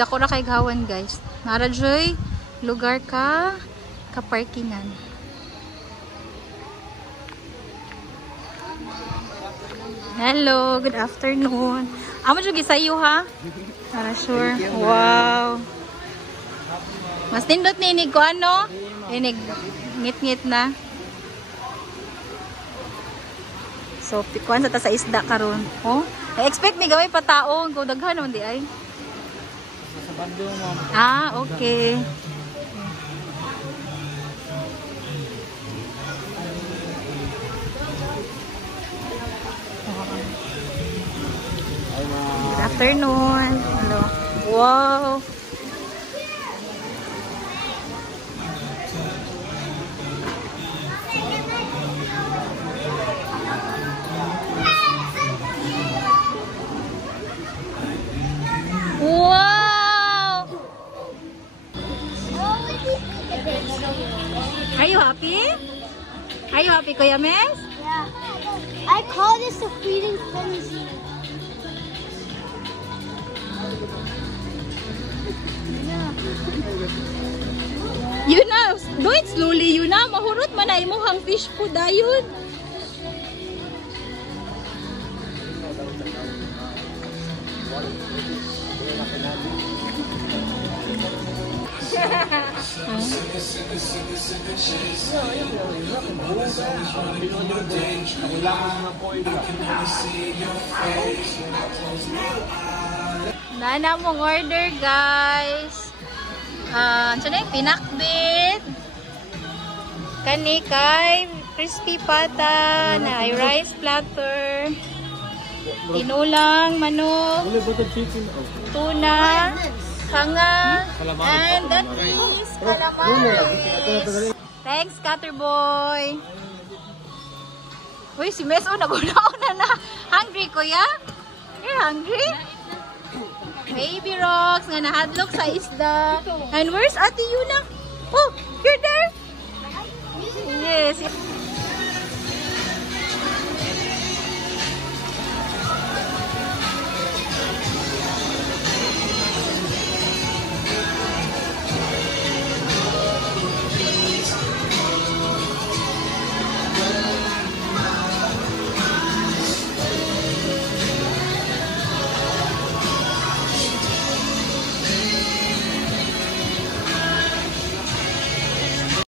dako ra kay gawan guys. Nara joy lugar ka parkingan. Hello, good afternoon. Amo jud gisayo ha? Para sure. Wow. Mas nindot ni inig ko ano? Inig ngit-ngit na. So, pikuan sa ta sa isda karon. Oh, I-expect ni gaway pa taong kung daghan naman di ay. Sa Bandung, ma'am. Ah, okay. Good afternoon. Hello. Wow. Wow! Are you happy? Are you happy, Kuya Mes? Yeah. I call this the feeding frenzy. Yun na, do it slowly, yun na. Mahurot man na imuhang fish food ayun. Nana mong order guys. Ano yung pinakbit? Kani kay crispy pata na rice platter. Tinulang manok. Tuna. Hanga. And that is calamares. Thanks, Cutterboy. Uy, si Meso nagunauna na. Hungry, kuya? You're hungry? Baby rocks nga nahadlok sa isda. And where's Ate Yuna?